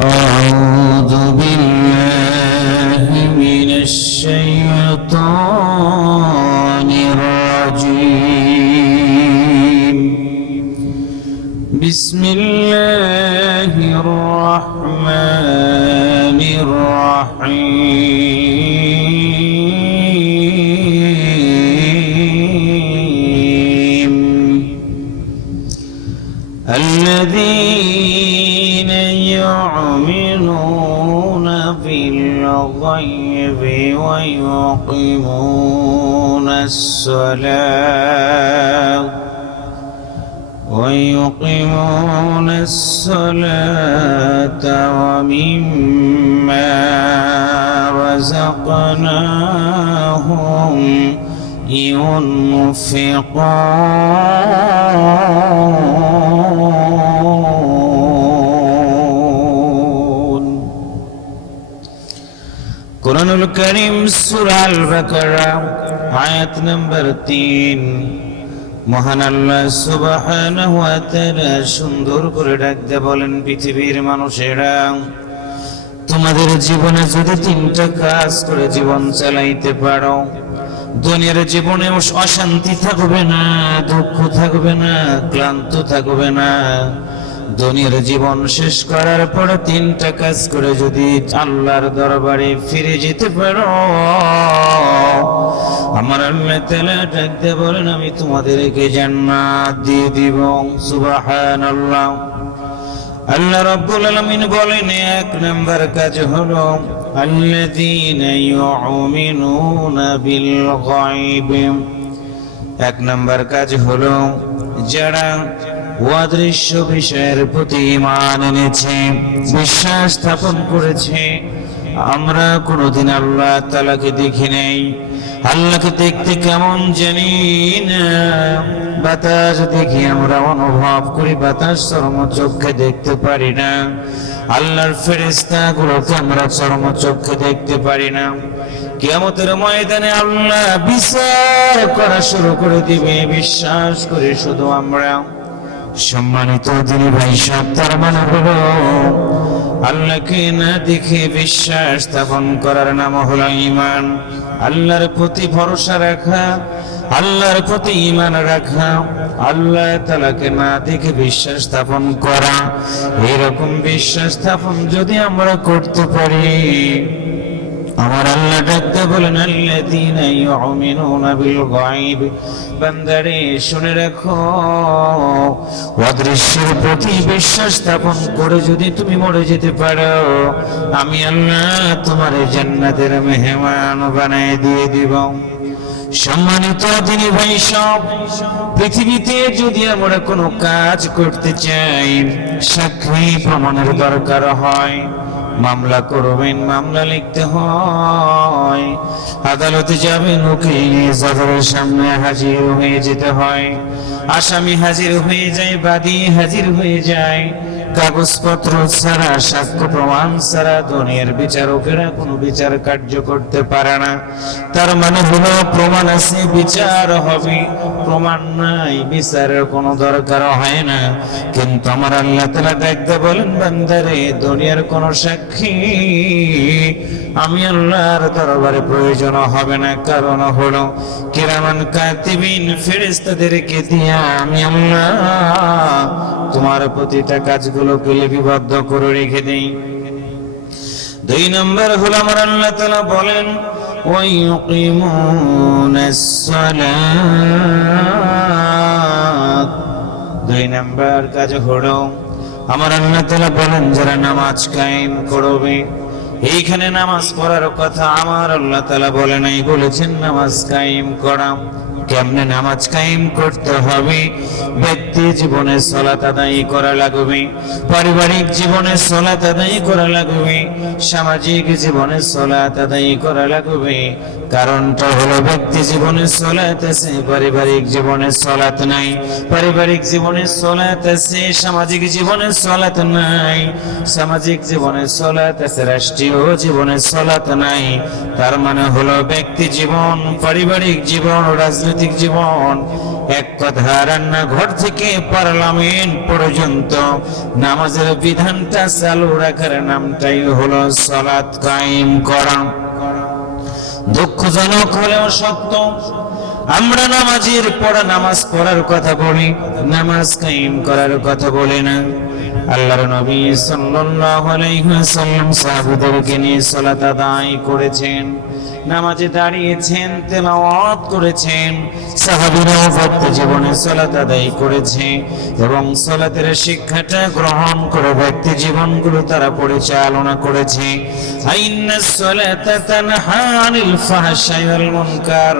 أعوذ بالله من الشيطان الرجيم بسم الله الرحمن الرحيم الذين يؤمنون بالغيب ويقيمون الصلاة ومما رزقناهم ينفقون কুরআনুল কারীম সূরা আল বাকারা আয়াত নাম্বার 3। মহান আল্লাহ সুবহানাহু ওয়া তাআলা সুন্দর করে ডাকতে বলেন, পৃথিবীর মানুষেরা, তোমাদের জীবনে যদি তিনটা কাজ করে জীবন চালাইতে পারো, দুনিয়ার জীবনে অশান্তি থাকবে না, দুঃখ থাকবে না, ক্লান্ত থাকবে না। দুনিয়ার জীবন শেষ করার পরে তিনটা কাজ করে যদি আল্লাহর দরবারে ফিরে যেতে পারো, আমার আল্লাহ তাআলা ডাকতে বলেন, আমি তোমাদেরকে জান্নাত দিয়ে দিব। সুবহানাল্লাহ। আল্লাহ রাব্বুল আলামিন বলেন, এক নাম্বার কাজ হলো আল্লাযীনা ইউমিনুনা বিল গায়ব। এক নাম্বার কাজ হলো যারা অদৃশ্য বিষয়ের প্রতি ঈমান এনেছে, বিশ্বাস স্থাপন করেছে। আমরা কোনোদিন আল্লাহ তাআলাকে দেখি নাই, আল্লাহকে দেখতে কেমন জানি না। বাতাস দেখি আমরা অনুভব করি, বাতাস চর্মচক্ষে দেখতে পারি না। আল্লাহর ফেরেশতাগুলোকে আমরা চর্মচক্ষে দেখতে পারি না। কিয়ামতের ময়দানে আল্লাহ বিচার করা শুরু করে দিবে, বিশ্বাস করি শুধু আমরা। সম্মানিত দিনী ভাই সব, তার মানে হলো আল্লাহকে না দেখে বিশ্বাস স্থাপন করার নাম হলো ঈমান। আল্লাহর প্রতি ভরসা রাখা, আল্লাহর প্রতি ঈমান রাখা, আল্লাহ তাআলাকে না দেখে বিশ্বাস স্থাপন করা। এরকম বিশ্বাস স্থাপন যদি আমরা করতে পারি, আমার আল্লাহ ডাকতে বলেন, আল্লাযীনা ইউমিনুনা বিল গায়ব। বান্দারে শুনে রাখো, অদৃশ্যের প্রতি বিশ্বাস স্থাপন করে যদি তুমি মরে যেতে পারো, আমি আল্লাহ তোমার জান্নাতের মেহমান বানায় দিয়ে দিব। সম্মানিত দিনী ভাই সব, পৃথিবীতে যদি আমরা কোনো কাজ করতে চাই, সাক্ষী প্রমাণের দরকার হয়। মামলা করবেন, মামলা লিখতে হয়, আদালতে যাবেন, উকিল জজের সামনে হাজির হয়ে যেতে হয়, আসামি হাজির হয়ে যায়, বাদী হাজির হয়ে যায়। কাগজপত্র ছাড়া, সাক্ষ্য প্রমাণ ছাড়া দুনিয়ার বিচারকেরা কোনো বিচার কার্য করতে পারে না। তার মানে হলো প্রমাণ আছে বিচার হবে, প্রমাণ নাই বিচারের কোনো দরকার হয় না। কিন্তু আমার আল্লাহ তাআলা দেখতে বলেন, বান্দারে দুনিয়ার কোনো সাক্ষী আমি আল্লাহর দরবারে প্রয়োজন হবে না। কারণ হলো কিরামান কাতিবিন, ফেরেশতাদেরকে দিয়ে আমি আল্লাহ তোমার প্রতিটা কাজগুলোকে লিপিবদ্ধ করে রেখে দেই। দুই নম্বর হলো আমার আল্লাহ তাআলা বলেন, ওয়ায়ুকিমুনাস সালাত। দুই নম্বর কাজ হলো আমার আল্লাহ তাআলা বলেন, যারা নামাজ কায়েম করবে। এইখানে নামাজ পড়ার কথা আমার আল্লাহ তাআলা বলে নাই, বলেছেন নামাজ কায়েম করা। কেমনে নামাজ কায়েম করতে হবে? ব্যক্তি জীবনে সালাত আদায় করা লাগবে, পারিবারিক জীবনে সালাত আদায় করা লাগবে, সামাজিক জীবনে সালাত আদায় করা লাগবে। কারণটা হলো ব্যক্তি জীবনে সালাত আছে, পারিবারিক জীবনে সালাত নাই। পারিবারিক জীবনে সালাত আছে, সামাজিক জীবনে সালাত নাই। সামাজিক জীবনে সালাত আছে, রাষ্ট্রীয় জীবনে সালাত নাই। তার মানে হলো ব্যক্তি জীবন, পারিবারিক জীবন, রাজনৈতিক জীবন, এক কথা রান্নাঘর থেকে পার্লামেন্ট পর্যন্ত নামাজের বিধানটা চালু রাখার নামটাই হলো সালাত কায়েম করা। দুঃখজনক হলেও সত্য, আমরা নামাজের পড়া নামাজ পড়ার কথা বলি, নামাজ কায়েম করার কথা বলি না। আল্লাহর নবী সাল্লাল্লাহু আলাইহি ওয়াসাল্লাম সাহাবাদেরকে নিয়ে সালাত আদায় করেছেন, নামাজে দাঁড়িয়েছেন, তেলাওয়াত করেছেন, সাহাবীরাও ব্যক্তি জীবনে সালাত আদায় করেছে এবং সালাতের শিক্ষাটা গ্রহণ করে ব্যক্তি জীবনগুলো তারা পরিচালনা করেছে। আইন্নাস সালাতা তানহা আনিল ফাহশাই ওয়াল মুনকার,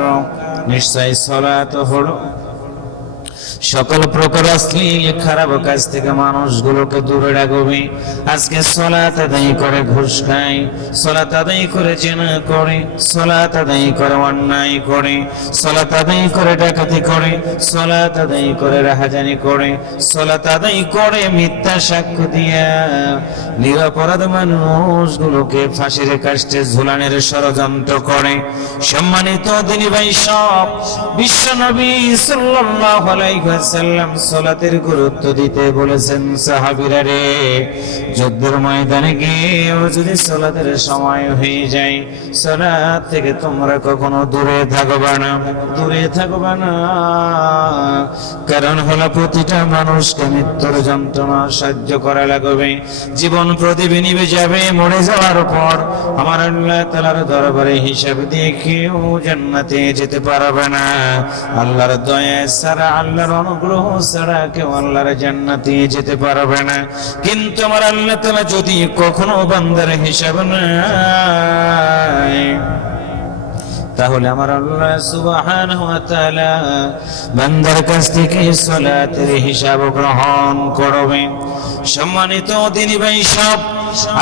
নিশ্চয় সালাত হলো সকল প্রকার অশ্লীল খারাপ কাজ থেকে মানুষগুলোকে দূরে রাখবে। আজকে সালাত আদায় করে ঘুষ খায়, সালাত আদায় করে জেনা করে, সালাত আদায় করে অন্যায় করে, সালাত আদায় করে ডাকাতি করে, সালাত আদায় করে রাহাজানি করে, সালাত আদায় করে মিথ্যা সাক্ষ্য দিয়া নিরপরাধ মানুষগুলোকে ফাঁসির কাস্টে ঝুলানোর ষড়যন্ত্র করে। সম্মানিত দিনী ভাই সব, বিশ্ব নবী সাল্লাল্লাহু আলাইহি ওয়াসাল্লাম সালাতের গুরুত্ব দিতে বলেছেন, সাহাবীরা রে, যুদ্ধের ময়দানে গিয়েও যদি সালাতের সময় হয়ে যায়, সালাত থেকে তোমরা কখনো দূরে থাকবে না, দূরে থাকবে না। কারণ হলো প্রতিটা মানুষকে মৃত্যুর যন্ত্রণা সহ্য করা লাগবে, জীবন প্রদীপে নিভে যাবে। মরে যাওয়ার পর আমার আল্লাহ তাআলার দরবারে হিসাব দিয়ে কেউ জান্নাতে যেতে পারবে না। আল্লাহর দয়া ছাড়া, আল্লাহর অনুগ্রহ ছাড়া কেউ আল্লাহর জান্নাতে যেতে পারবে না। কিন্তু আমার আল্লাহ তাআলা যদি কখনো বান্দার হিসাব নেয়, তাহলে আমার আল্লাহ সুবহানাহু ওয়া তাআলা বান্দার কাছ থেকে সালাতের হিসাব গ্রহণ করবে। সম্মানিত দিনী ভাই সব,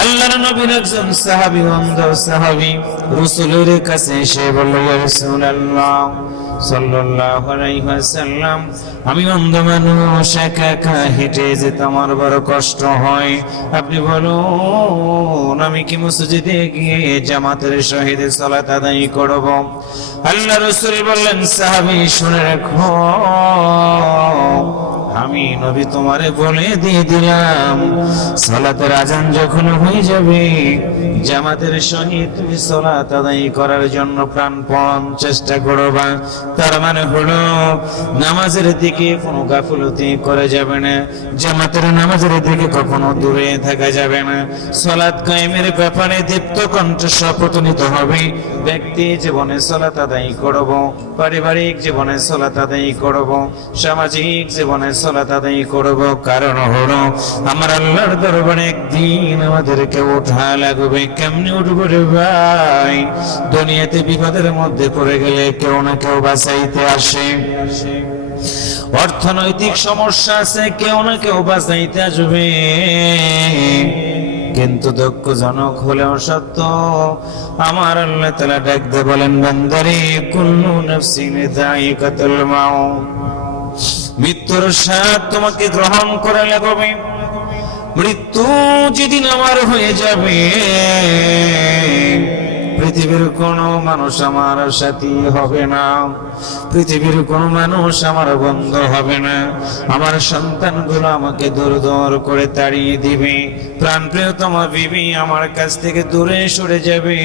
আল্লাহর নবীর একজন সাহাবী, অন্ধ সাহাবী, রাসূলের কাছে এসে বলল, ইয়া রাসূলুল্লাহ সাল্লাল্লাহু আলাইহি ওয়াসাল্লাম, আমি অন্ধ মানুষ, একা একা হেঁটে যেতে আমার বড় কষ্ট হয়, আপনি বলুন আমি কি মসজিদে গিয়ে জামাতের সহিত সালাত আদায় করব? আল্লাহ রাসূল বললেন, সাহাবী শুনে রাখো, আমি নবী তোমারে বলে দিয়ে দিলাম, সালাতের আজান যখন হয়ে যাবে, জামাতের সহিত তুমি সালাত আদায় করার জন্য প্রাণপণ চেষ্টা করবা। তার মানে হলো নামাজের দিকে কোনো গাফলতি করা যাবে না, জামাতের নামাজের দিকে কখনো দূরে থাকা যাবে না। সালাত কায়েমের ব্যাপারে দীপ্ত কণ্ঠ শপথ নিতে হবে। ব্যক্তি জীবনে সালাত আদায় করব, পারিবারিক জীবনে সালাত আদায় করব, সামাজিক জীবনে সালাত আদায় করব। কারণ হলো আমার আল্লাহর দরবারে একদিন আমাদেরকে ওঠা লাগবে। কেমনে উঠবো রে ভাই? দুনিয়াতে বিপদের মধ্যে পড়ে গেলে কেউ না কেউ বাঁচাইতে আসে, অর্থনৈতিক সমস্যা আছে, কেউ না কেউ বাঁচাইতে আসবে। কিন্তু দুঃখজনক হলেও সত্য, আমার আল্লাহ তাআলা ডাক দিয়ে বলেন, বান্দারে, কুল্লু নাফসিন যায়িকাতুল মাউত, মৃত্যুর স্বাদ তোমাকে গ্রহণ করা লাগবে। মৃত্যু যেদিন আমার হয়ে যাবে, পৃথিবীর কোন মানুষ আমার সাথী হবে না, পৃথিবীর কোন মানুষ আমার বন্ধু হবে না। আমার সন্তানগুলো আমাকে দূর দূর করে তাড়িয়ে দিবে, প্রাণ প্রিয়তমা বিবি আমার কাছ থেকে দূরে সরে যাবে।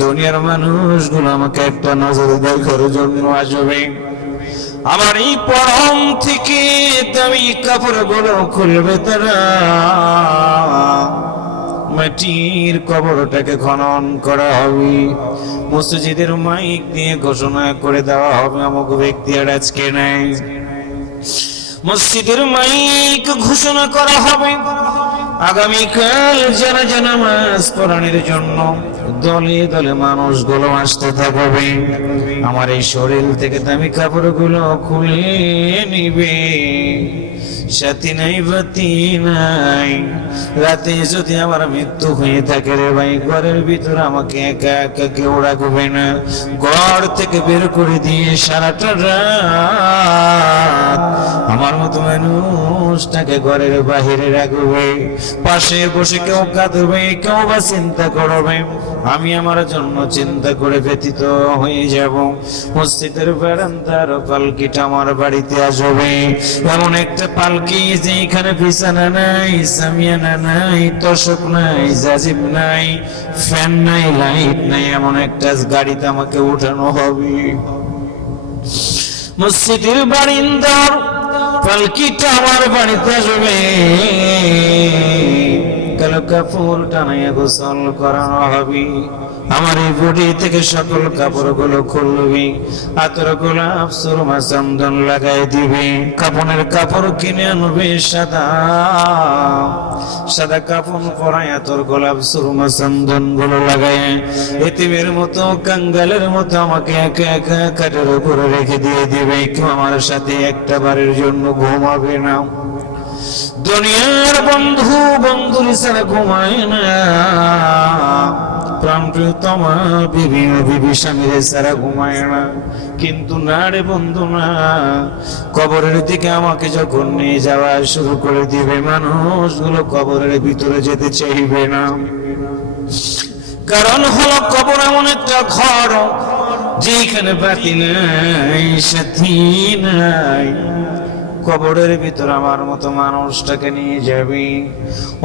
দুনিয়ার মানুষগুলো আমাকে একটা নজর দেখার জন্য আসবে। আমার এই পরম থেকে দামি কাপড়গুলো খুলবে তারা, মাটির কবরটাকে খনন করা হবে, মসজিদের মাইক দিয়ে ঘোষণা করে দেওয়া হবে, অমুক ব্যক্তি আর আজকে নাই। মসজিদের মাইক ঘোষণা করা হবে, আগামীকাল জানাজা নামাজ পড়ানোর জন্য দলে দলে মানুষগুলো আসতে থাকবে। আমার এই শরীর থেকে দামি কাপড়গুলো খুলে নিবে, সাথী নাই বাতি নাই। রাতে যদি আমার মৃত্যু হয়ে থাকে রে ভাই, ঘরের ভিতরে আমাকে একা একা কেউ রাখবে না, ঘর থেকে বের করে দিয়ে সারাটা রাত আমার মতো মানুষটাকে ঘরের বাহিরে রাখবে, পাশে বসে কেউ কাঁদবে, কেউ বা চিন্তা করবে, আমি আমার জন্য চিন্তা করে ব্যতীত হয়ে যাব। মসজিদের বারান্দার পালকিটা আমার বাড়িতে আসবে, এমন একটা পালকি যেখানে বিছানা নাই, সামিয়ানা নাই, তোশক নাই, জাজিব নাই, ফ্যান নাই, লাইট নাই, এমন একটা গাড়িতে আমাকে উঠানো হবে। মসজিদের বারান্দার পালকিটা আমার বাড়িতে আসবে, কালো কাপড় টানাইয়া গোসল করানো হবে, আমার এই বডি থেকে সকল কাপড়গুলো খুলবি, আতর গোলাপ সুরমা চন্দন লাগাই দিবি, কাপনের কাপড় কিনে আনবে সাদা, সাদা কাপন পরায় আতর গোলাপ সুরমা চন্দন গুলো লাগাই, এতিমের মতো কাঙ্গালের মতো আমাকে একা একা কাঠের উপরে রেখে দিয়ে দিবে, কেউ আমার সাথে একটা বারের জন্য ঘুমাবে না। দুনিয়ার বন্ধু বন্ধুর ছাড়া ঘুমায় না, প্রাণ প্রিয়তমা বিবি বিবি স্বামীর ছাড়া ঘুমায় না, কিন্তু না রে বন্ধু না, কবরের দিকে আমাকে যখন নিয়ে যাওয়া শুরু করে দিবে, মানুষগুলো কবরের ভিতরে যেতে চাইবে না। কারণ হলো কবর এমন একটা ঘর যেখানে বাতি নাই, সাথী নাই। কবরের ভিতর আমার মতো মানুষটাকে নিয়ে যাবি,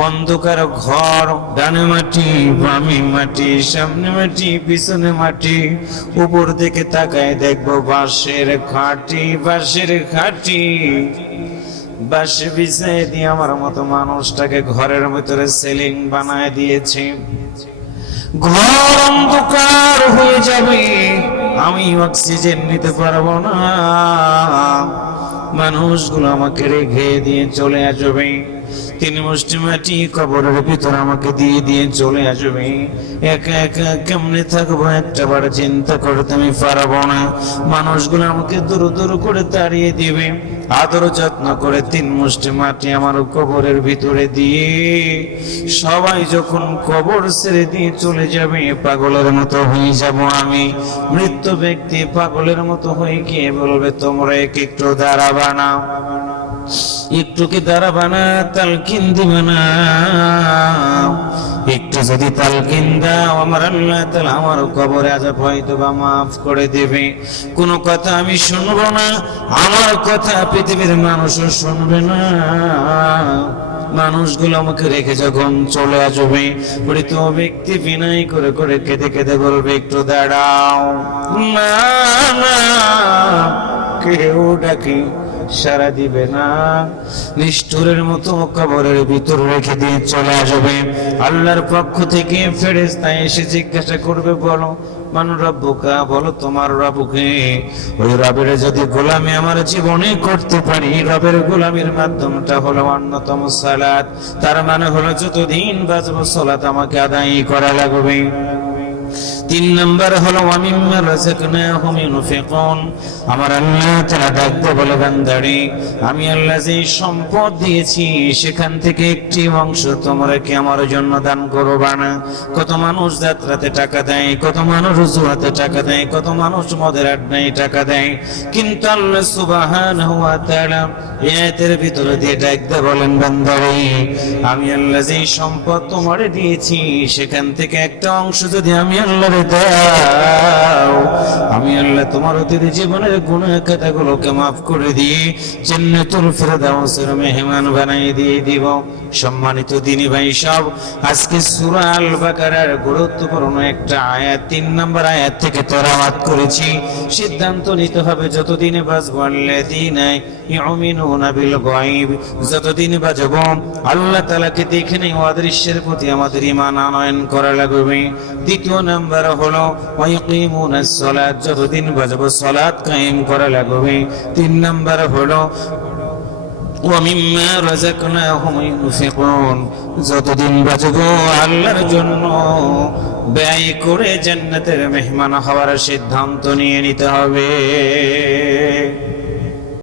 অন্ধকার ঘর, ডানে মাটি বামে মাটি, সামনে মাটি পিছনে মাটি, উপর দিকে তাকায় দেখবো বাঁশের খাটি, বাঁশের খাটি, বাঁশে বিছায় দিয়ে আমার মতো মানুষটাকে ঘরের ভিতরে সেলিং বানায় দিয়েছে। ঘর অন্ধকার হয়ে যাবে, আমি অক্সিজেন নিতে পারবো না, মানুষগুলো আমাকে রেখে দিয়ে চলে আসবে, 3 মুষ্টি মাটি কবরের ভিতর আমাকে দিয়ে দিয়ে চলে আসবে, একা একা কেমনে থাকবো একটা বার চিন্তা করতে আমি পারবো না। মানুষগুলো আমাকে দূর দূর করে তাড়িয়ে দিবে, আদর যত্ন করে 3 মুষ্টি মাটি আমার কবরের ভিতরে দিয়ে সবাই যখন কবর ছেড়ে দিয়ে চলে যাবে, পাগলের মতো হয়ে যাব আমি। মৃত্যু ব্যক্তি পাগলের মতো হয়ে গিয়ে বলবে, তোমরা একটু দাঁড়াবা না, একটু কি দাঁড়াবা না, তালকিন দিবে না, একটু যদি তালকিন দাও আমার আল্লাহ তাআলা আমার কবরে আযাব হয়তো বা মাফ করে দেবে। কোনো কথা আমি শুনবো না, আমার কথা পৃথিবীর মানুষও শুনবে না। মানুষগুলো আমাকে রেখে যখন চলে আসবে, মৃত ব্যক্তি বিনয় করে করে কেঁদে কেঁদে বলবে, একটু দাঁড়াও না, না কেউ ডাকি সারা দিবে না, নিষ্ঠুরের মতো কবরের ভিতর রেখে দিয়ে চলে আসবে। আল্লাহর পক্ষ থেকে ফেরেশতা এসে জিজ্ঞাসা করবে, বলো মান রব্বুকা, বলো তোমার রবকে। ওই রবের যদি গোলামি আমার জীবনে করতে পারি, রবের গোলামির মাধ্যমটা হলো অন্যতম সালাত, তার মানে হলো যতদিন বাঁচবো সালাত আমাকে আদায় করা লাগবে। 3 নম্বর হলো ওয়ামিম্মা রাযাকনাহুম ইউনফিকুন, আমার আল্লাহ তাআলা ডাকতে বলে, বান্দারে আমি আল্লাহ যে সম্পদ দিয়েছি সেখান থেকে একটি অংশ তোমরা কি আমার জন্য দান করবা না? কত মানুষ যাত্রাতে টাকা দেয়, কত মানুষ জুয়াতে টাকা দেয়, কত মানুষ মদের আড্ডায় টাকা দেয়, কিন্তু আল্লাহ সুবহানাহু ওয়া তাআলা আয়াতের ভিতরে দিয়ে ডাকতে বলেন, বান্দারে আমি আল্লাহ যে সম্পদ তোমারে দিয়েছি সেখান থেকে একটা অংশ যদি আমি আল্লাহরে দাও, আমি আল্লাহ তোমার অতীত জীবনের গুনাহ খাতাগুলোকে মাফ করে দিয়ে জান্নাতুল ফিরদাউসের মেহমান বানিয়ে দিয়ে দিব। সম্মানিত দিনী ভাই সব, আজকে সূরা আল বাকারার গুরুত্বপূর্ণ একটা আয়াত 3 নম্বর আয়াত থেকে তেলাওয়াত করেছি। সিদ্ধান্ত নিতে হবে যতদিনে বাঁচবো আল্লাযীনা ইউমিনুনা বিল গায়ব, যতদিন বাঁচবো আল্লাহ তাআলাকে দেখে নেই অদৃশ্যের প্রতি আমাদের ঈমান আনয়ন করা লাগবে। 2 নম্বর হলো ওয়াইকিমুনাস সালাত, যতদিন বাঁচবো সালাত কায়েম করা লাগবে। 3 নম্বর হলো ওয়ামিম্মা রাযাকনাহুম ইউনফিকুন, যতদিন বাঁচবো আল্লাহর জন্য ব্যয় করে জান্নাতের মেহমান হওয়ার সিদ্ধান্ত নিয়ে নিতে হবে।